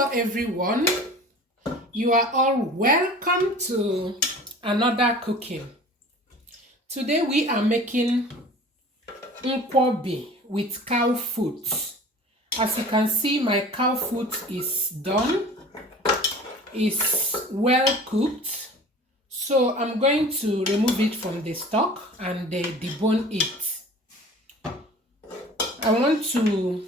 Hello everyone, you are all welcome to another cooking. Today we are making Nkwobi with cow foot. As you can see, my cow foot is done, is well cooked. So I'm going to remove it from the stock and debone it. I want to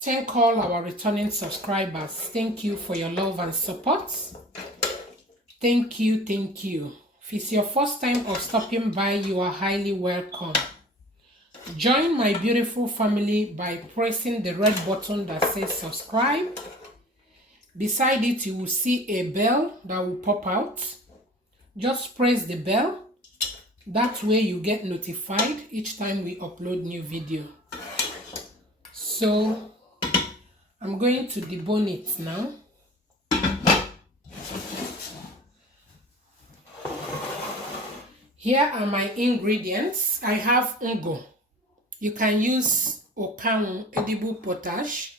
thank all our returning subscribers. Thank you for your love and support. Thank you, thank you. If it's your first time of stopping by, you are highly welcome. Join my beautiful family by pressing the red button that says subscribe. Beside it, you will see a bell that will pop out. Just press the bell. That way you get notified each time we upload new video. So I'm going to debone it now. Here are my ingredients. I have ungo. You can use okamu, edible potash.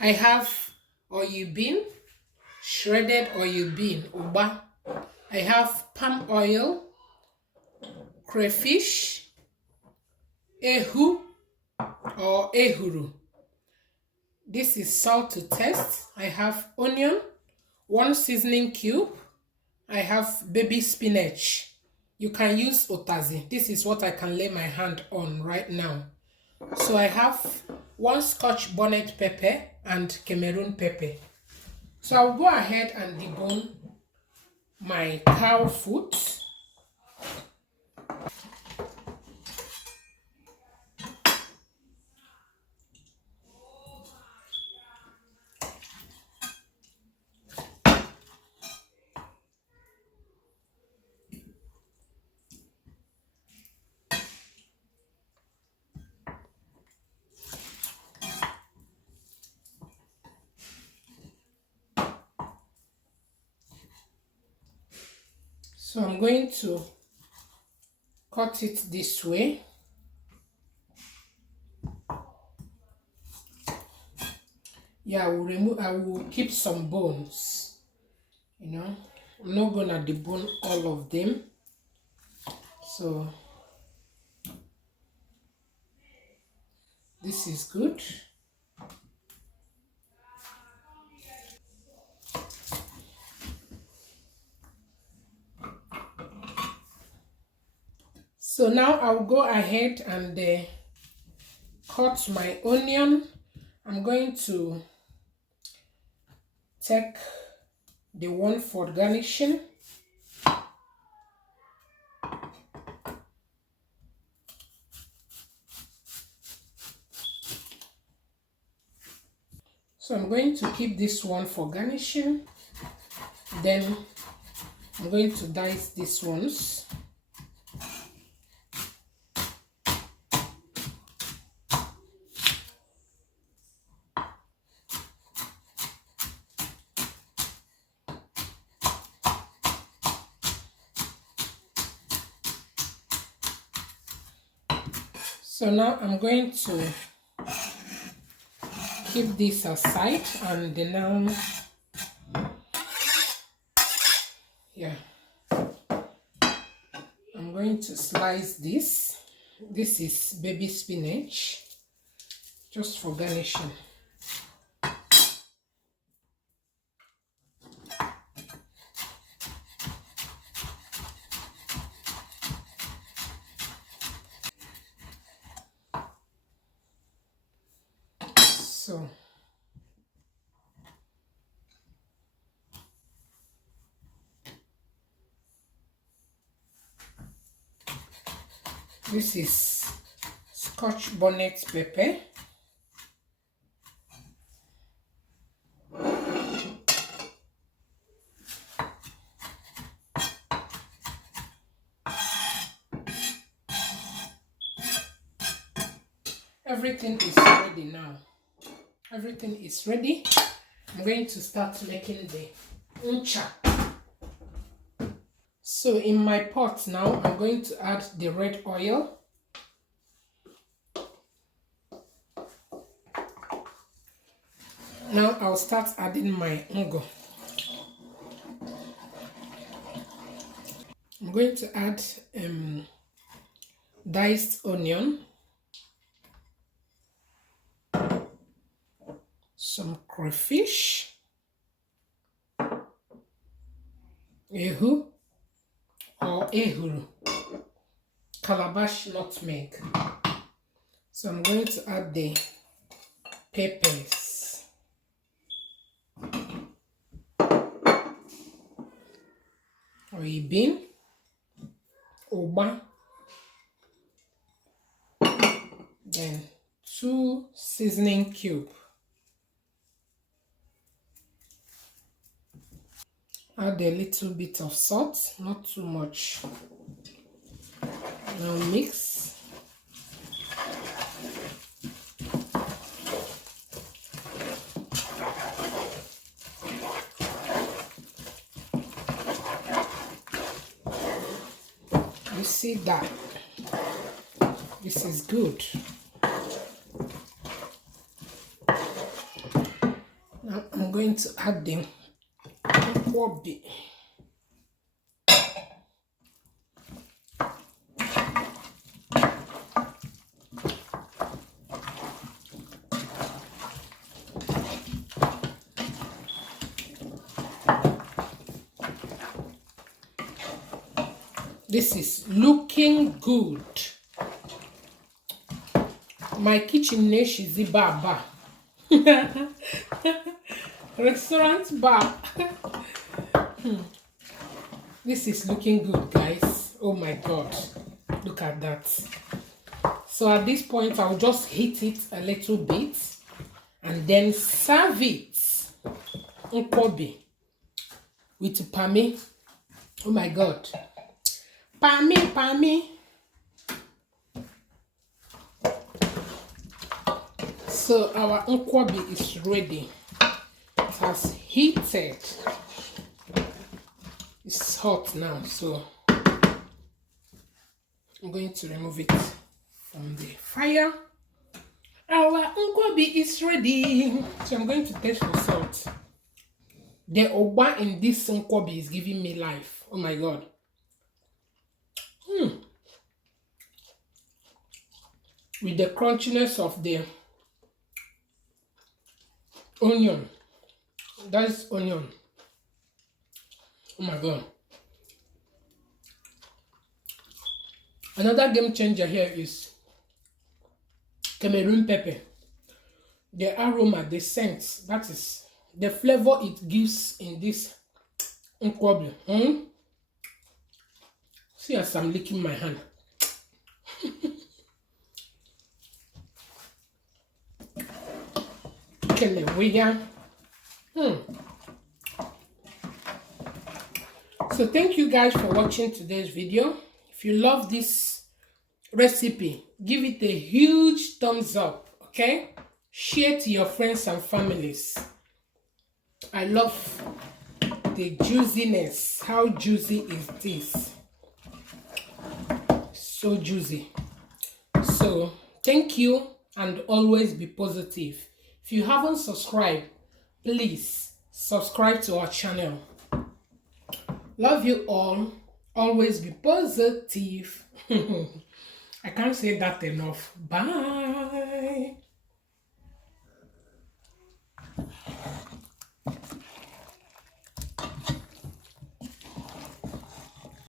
I have oil bean, shredded oil bean, ugba. I have palm oil, crayfish, ehuru or ehuru. This is salt to taste. I have onion, 1 seasoning cube. I have baby spinach. You can use utazi. This is what I can lay my hand on right now. So I have 1 Scotch bonnet pepper and Cameroon pepper. So I'll go ahead and debone my cow foot. So I'm going to cut it this way. Yeah, I will keep some bones. You know, I'm not gonna debone all of them. So this is good. So now I'll go ahead and cut my onion. I'm going to take the one for garnishing. So I'm going to keep this one for garnishing. Then I'm going to dice these ones. So now I'm going to keep this aside and now, yeah, I'm going to slice this. This is baby spinach, just for garnishing. So this is Scotch bonnet pepper. Everything is ready now. Everything is ready. I'm going to start making the uncha. So in my pot now, I'm going to add the red oil. Now I'll start adding my ngo. I'm going to add diced onion, some crayfish, Ehuru or Ehuru, calabash, nutmeg. So I'm going to add the peppers, bean, ugba, then 2 seasoning cubes. Add a little bit of salt, not too much. Now mix. You see that? This is good. Now I'm going to add the Nkwobi. This is looking good. My kitchen name is Baba. Restaurant bar. This is looking good, guys. Oh my god, look at that. So at this point I'll just heat it a little bit and then serve it. Nkwobi with pami. Oh my god, pami. So our Nkwobi is ready. It has heated. It's hot now, so I'm going to remove it from the fire. Our Nkwobi is ready. So I'm going to taste the salt. The ugba in this Nkwobi is giving me life. Oh my god. With the crunchiness of the onion. That's onion. Oh my god. Another game changer here is Cameroon pepper. The aroma, the scent, that is the flavor it gives in this Nkwobi. See as I'm licking my hand. So thank you guys for watching today's video. If you love this recipe, give it a huge thumbs up, okay? Share to your friends and families. I love the juiciness. How juicy is this? So juicy. So thank you, and always be positive. If you haven't subscribed, please subscribe to our channel. Love you all. Always be positive. I can't say that enough. Bye.